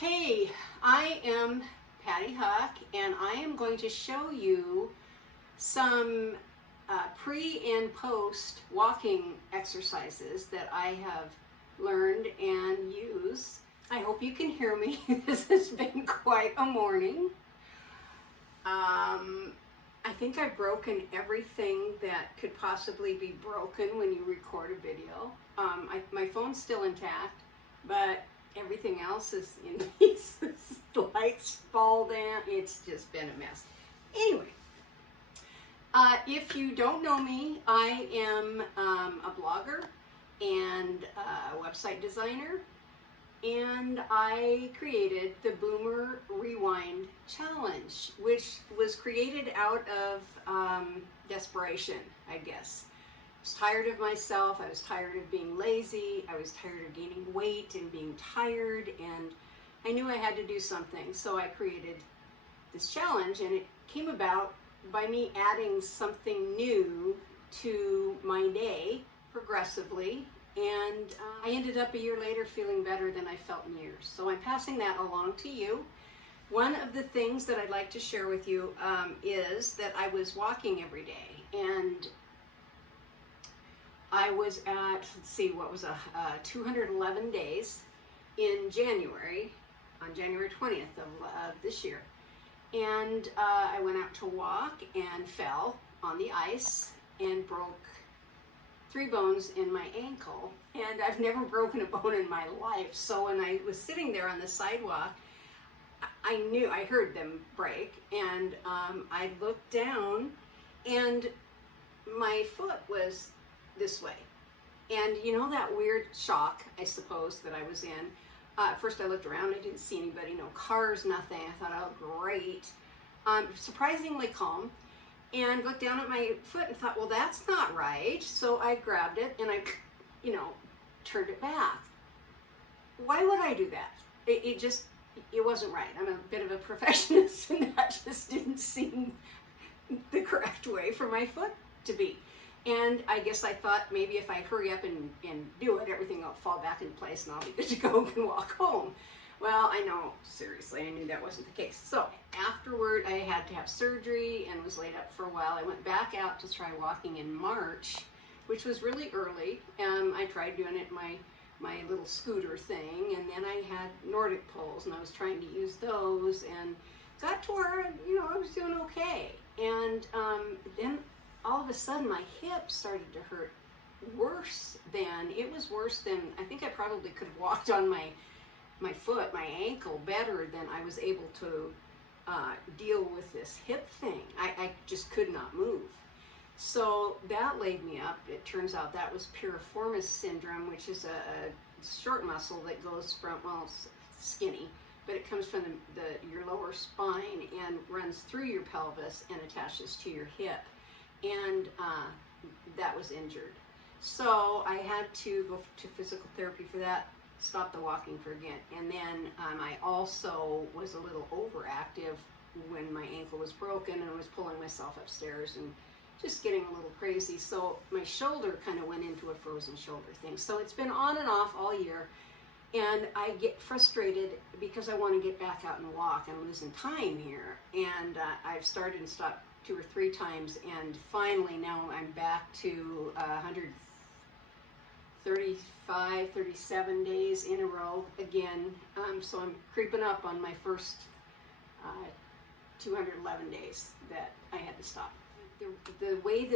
Hey, I am Patty Huck, and I am going to show you some pre and post walking exercises that I have learned and use. I hope you can hear me. This has been quite a morning. I think I've broken everything that could possibly be broken when you record a video. My phone's still intact, but everything else is in pieces. The lights fall down. It's just been a mess. Anyway, if you don't know me, I am a blogger and a website designer, and I created the Boomer Rewind Challenge, which was created out of desperation, I guess. I was tired of myself, I was tired of being lazy, I was tired of gaining weight and being tired, and I knew I had to do something, so I created this challenge, and it came about by me adding something new to my day progressively, and I ended up a year later feeling better than I felt in years. So I'm passing that along to you. One of the things that I'd like to share with you is that I was walking every day, and I was at, 211 days in January, on January 20th of this year. And I went out to walk and fell on the ice and broke 3 bones in my ankle. And I've never broken a bone in my life. So when I was sitting there on the sidewalk, I heard them break, and I looked down, and my foot was this way. And you know that weird shock, I suppose, that I was in. First I looked around, I didn't see anybody, no cars, nothing. I thought, oh great. Surprisingly calm, and looked down at my foot and thought, well, that's not right. So I grabbed it and I, turned it back. Why would I do that? It wasn't right. I'm a bit of a perfectionist, and that just didn't seem the correct way for my foot to be. And I guess I thought maybe if I hurry up and do it, everything will fall back in place and I'll be good to go and walk home. Well, I know, seriously, I knew that wasn't the case. So afterward, I had to have surgery and was laid up for a while. I went back out to try walking in March, which was really early. I tried doing it in my little scooter thing, and then I had Nordic poles, and I was trying to use those, and got to where, I was doing okay. And then all of a sudden my hip started to hurt worse than I think I probably could have walked on my foot, my ankle, better than I was able to deal with this hip thing. I just could not move. So that laid me up. It turns out that was piriformis syndrome, which is a short muscle that goes from, well, it's skinny, but it comes from your lower spine and runs through your pelvis and attaches to your hip. And that was injured. So I had to go to physical therapy for that, stop the walking for again. And then I also was a little overactive when my ankle was broken, and I was pulling myself upstairs and just getting a little crazy. So my shoulder kind of went into a frozen shoulder thing. So it's been on and off all year. And I get frustrated because I want to get back out and walk. I'm losing time here. And I've started and stopped 2 or 3 times, and finally now I'm back to 135, 37 days in a row again. So I'm creeping up on my first 211 days that I had to stop. The way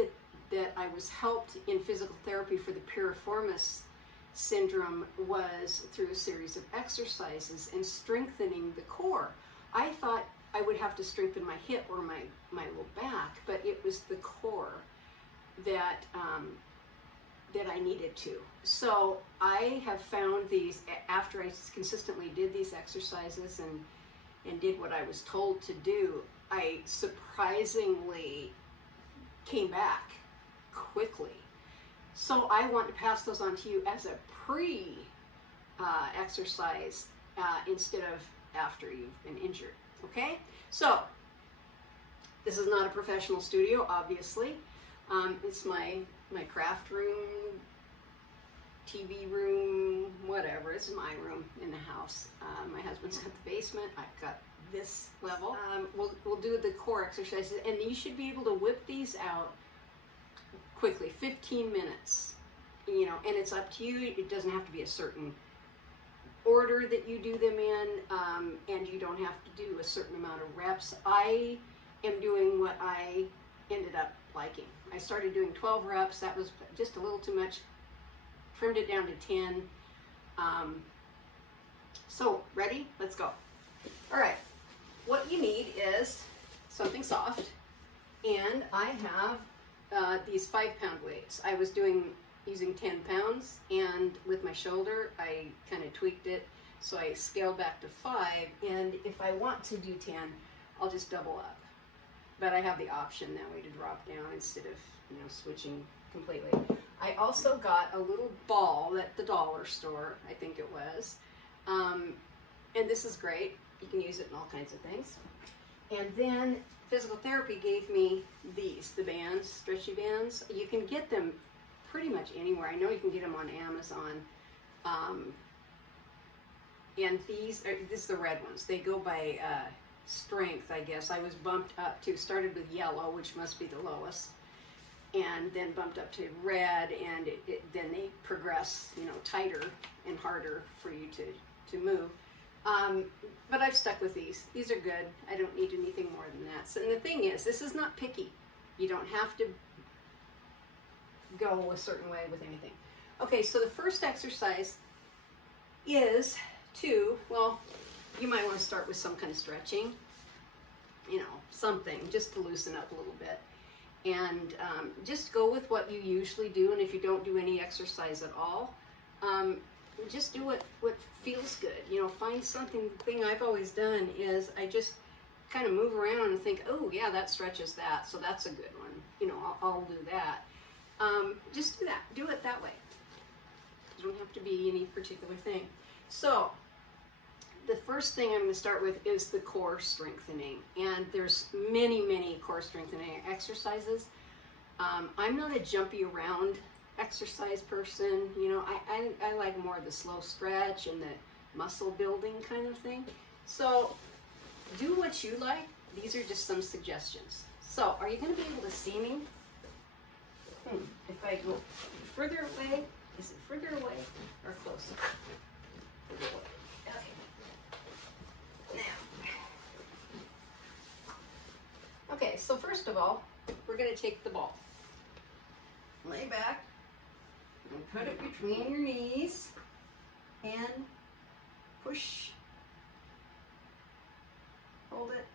that I was helped in physical therapy for the piriformis syndrome was through a series of exercises and strengthening the core. I thought I would have to strengthen my hip or my low back, but it was the core that I needed to. So I have found these, after I consistently did these exercises and did what I was told to do, I surprisingly came back quickly. So I want to pass those on to you as a pre-exercise instead of after you've been injured. Okay, so this is not a professional studio, obviously. It's my craft room TV room, whatever. It's my room in the house. My husband's got the basement. I've got this level. We'll do the core exercises, and you should be able to whip these out quickly, 15 minutes. You know, and it's up to you. It doesn't have to be a certain order that you do them in, and you don't have to do a certain amount of reps. I am doing what I ended up liking. I started doing 12 reps. That was just a little too much. Trimmed it down to 10. So, ready? Let's go. All right. What you need is something soft, and I have these 5-pound weights. I was using 10 pounds, and with my shoulder, I kind of tweaked it, so I scaled back to 5, and if I want to do 10, I'll just double up. But I have the option that way to drop down instead of, you know, switching completely. I also got a little ball at the dollar store, I think it was, and this is great. You can use it in all kinds of things. And then physical therapy gave me these, the bands, stretchy bands. You can get them pretty much anywhere. I know you can get them on Amazon. And this is the red ones. They go by strength, I guess. I was bumped up to, started with yellow, which must be the lowest, and then bumped up to red, and then they progress, you know, tighter and harder for you to move. But I've stuck with these. These are good. I don't need anything more than that. So, and the thing is, this is not picky. You don't have to go a certain way with anything. Okay, so the first exercise is well, you might want to start with some kind of stretching, you know, something just to loosen up a little bit. And just go with what you usually do, and if you don't do any exercise at all, just do what feels good. You know, find something. The thing I've always done is I just kind of move around and think, oh yeah, that stretches that, so that's a good one. You know, I'll do that. Just do that. Do it that way. It doesn't have to be any particular thing. So, the first thing I'm going to start with is the core strengthening. And there's many, many core strengthening exercises. I'm not a jumpy around exercise person. You know, I like more of the slow stretch and the muscle building kind of thing. So, do what you like. These are just some suggestions. So, are you going to be able to see me? If I go further away, is it further away or closer? Further away. Okay. Now. Okay, so first of all, we're going to take the ball. Lay back and put it between your knees and push. Hold it.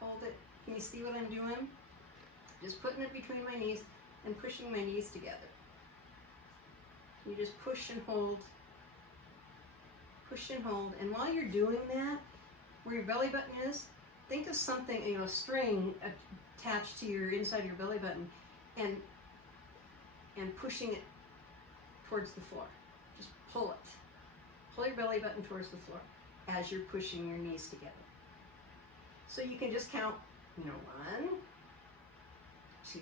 Hold it. Can you see what I'm doing? Just putting it between my knees and pushing my knees together. You just push and hold, and while you're doing that, where your belly button is, think of something, you know, a string attached to your inside of your belly button, and pushing it towards the floor. Just pull it. Pull your belly button towards the floor as you're pushing your knees together. So you can just count, you know, 1, 2,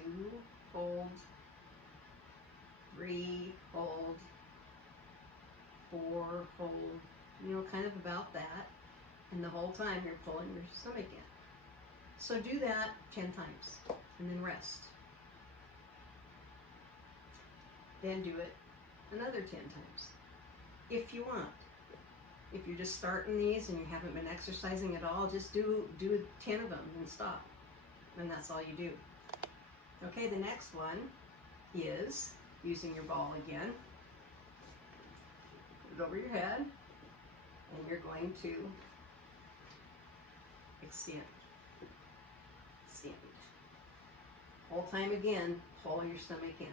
hold, 3, hold, 4, hold, you know, kind of about that. And the whole time you're pulling your stomach in. So do that 10 times and then rest. Then do it another 10 times if you want. If you're just starting these and you haven't been exercising at all, just do 10 of them and stop. And that's all you do. Okay, the next one is using your ball again. Put it over your head, and you're going to extend. Whole time again, pull your stomach in.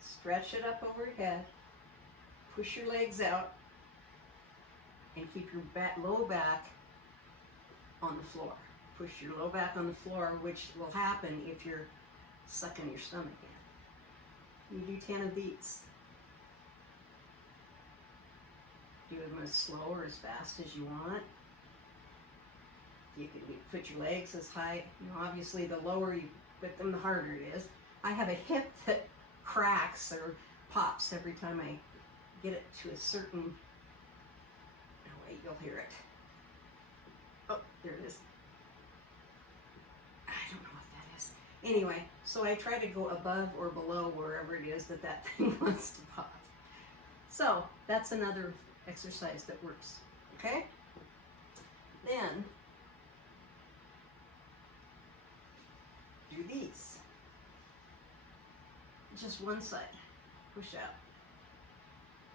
Stretch it up over your head. Push your legs out, and keep your low back on the floor. Push your low back on the floor, which will happen if you're sucking your stomach in. You do 10 of these. Do them as slow or as fast as you want. You can put your legs as high. You know, obviously, the lower you put them, the harder it is. I have a hip that cracks or pops every time I get it to a certain, oh wait, you'll hear it. Oh, there it is. I don't know what that is. Anyway, so I try to go above or below wherever it is that that thing wants to pop. So that's another exercise that works, okay? Then do these. Just one side. Push out.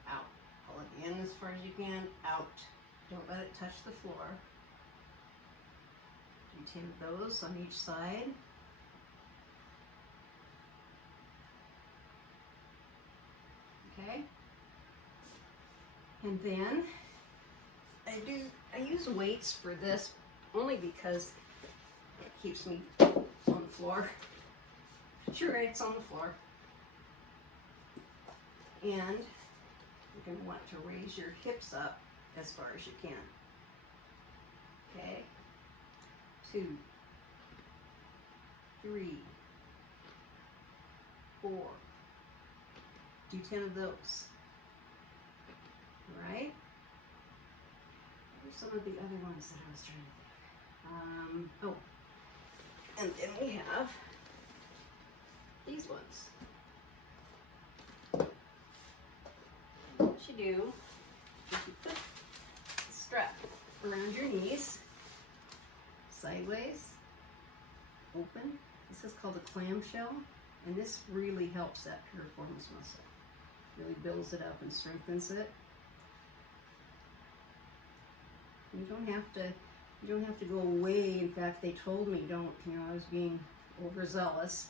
Out. Pull it in as far as you can. Out. Don't let it touch the floor. Do 10 of those on each side. Okay? And then I use weights for this only because it keeps me on the floor. Sure, it's on the floor. And you're going to want to raise your hips up as far as you can. Okay? 2, 3, 4. Do 10 of those. All right? What are some of the other ones that I was trying to think? Oh, and then we have these ones. What you do is you put the strap around your knees, sideways, open. This is called a clamshell, and this really helps that piriformis muscle. Really builds it up and strengthens it. You don't have to go away. In fact, they told me don't. You know, I was being overzealous.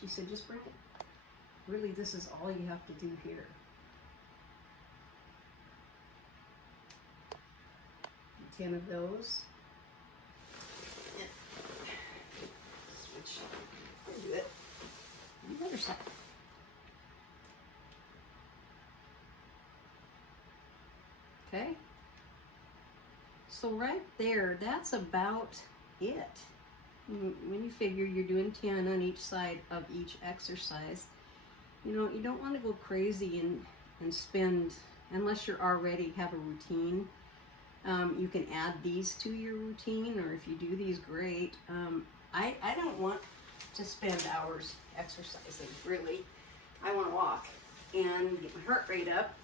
She said just bring it. Really, this is all you have to do here. 10 of those. And switch. Do it on the other side. Okay. So right there, that's about it. When you figure you're doing 10 on each side of each exercise, you know, you don't want to go crazy and spend, unless you're already have a routine. You can add these to your routine, or if you do these, great. I don't want to spend hours exercising, really. I want to walk and get my heart rate up.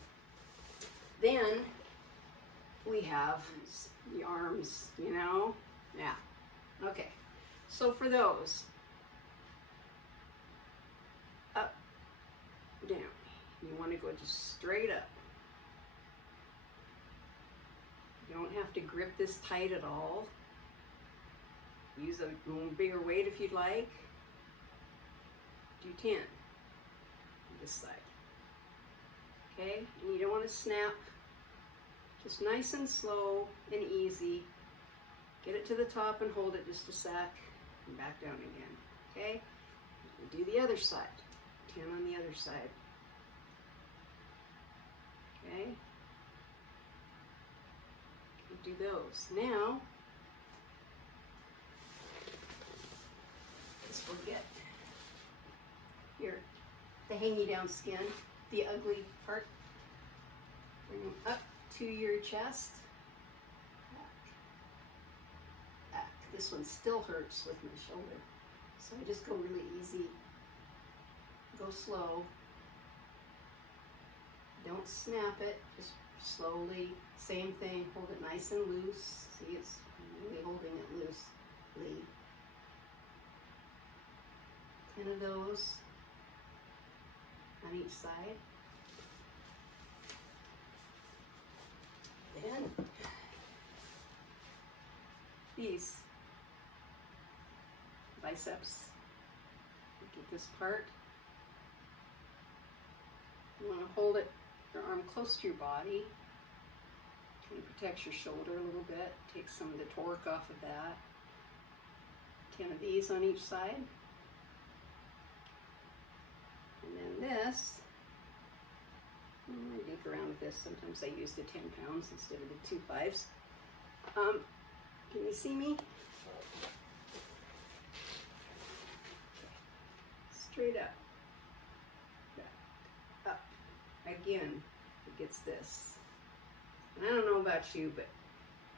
Then we have the arms, you know? Yeah. Okay. So for those, up, down. You want to go just straight up. You don't have to grip this tight at all. Use a little bigger weight if you'd like. Do 10 this side. Okay? And you don't want to snap. Just nice and slow and easy. Get it to the top and hold it just a sec. And back down again. Okay? Do the other side. 10 on the other side. Okay? Do those. Now, let's forget here, the hangy down skin, the ugly part. Bring them up to your chest. Back. This one still hurts with my shoulder. So I just go really easy. Go slow. Don't snap it. Just slowly. Same thing. Hold it nice and loose. See, it's really holding it loosely. 10 of those on each side. Then these biceps. Get this part. You want to hold it, your arm close to your body. Kind of protects your shoulder a little bit. Takes some of the torque off of that. 10 of these on each side. And then this, I dink around with this. Sometimes I use the 10 pounds instead of the 2 5s. Can you see me? Straight up. again, it gets this. And I don't know about you, but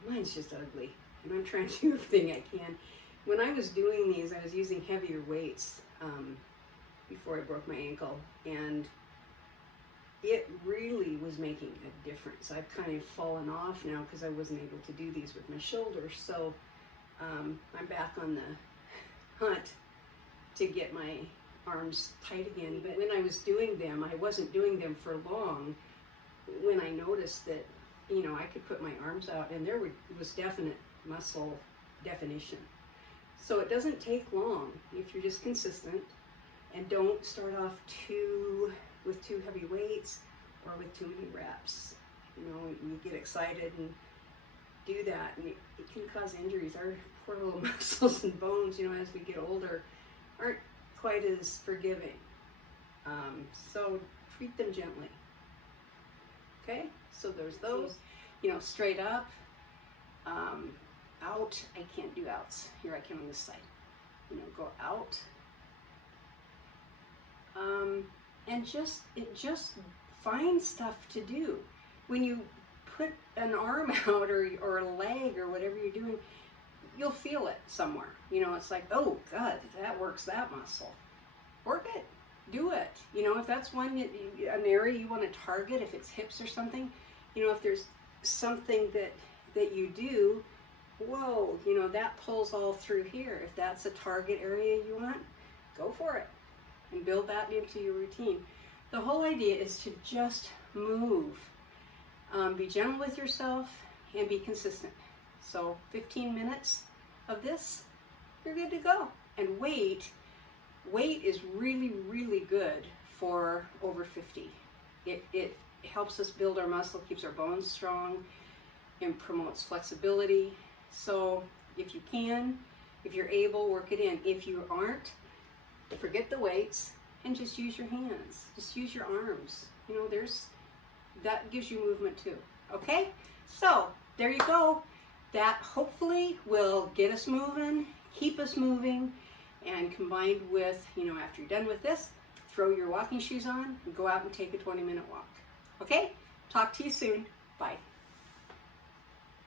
mine's just ugly. And I'm trying to do everything I can. When I was doing these, I was using heavier weights before I broke my ankle. And it really was making a difference. I've kind of fallen off now because I wasn't able to do these with my shoulders. So I'm back on the hunt to get my arms tight again. But when I was doing them, I wasn't doing them for long. When I noticed that, you know, I could put my arms out and there was definite muscle definition. So it doesn't take long if you're just consistent, and don't start off with too heavy weights or with too many reps. You know, you get excited and do that, and it can cause injuries. Our poor little muscles and bones, you know, as we get older, aren't quite as forgiving. So treat them gently. Okay, so there's those. You know, straight up, out. I can't do outs. Here I can on this side. You know, go out. And just find stuff to do. When you put an arm out or a leg or whatever you're doing, you'll feel it somewhere. You know, it's like, oh God, that works that muscle. Work it. Do it. You know, if that's an area you want to target, if it's hips or something, you know, if there's something that you do, whoa, you know, that pulls all through here. If that's a target area you want, go for it and build that into your routine. The whole idea is to just move. Be gentle with yourself and be consistent. So 15 minutes of this, you're good to go. And weight is really, really good for over 50. It helps us build our muscle, keeps our bones strong, and promotes flexibility. So if you can, if you're able, work it in. If you aren't, forget the weights and just use your hands. Just use your arms. You know, that gives you movement too. Okay? So there you go. That hopefully will get us moving, keep us moving, and combined with, you know, after you're done with this, throw your walking shoes on and go out and take a 20-minute walk. Okay? Talk to you soon. Bye.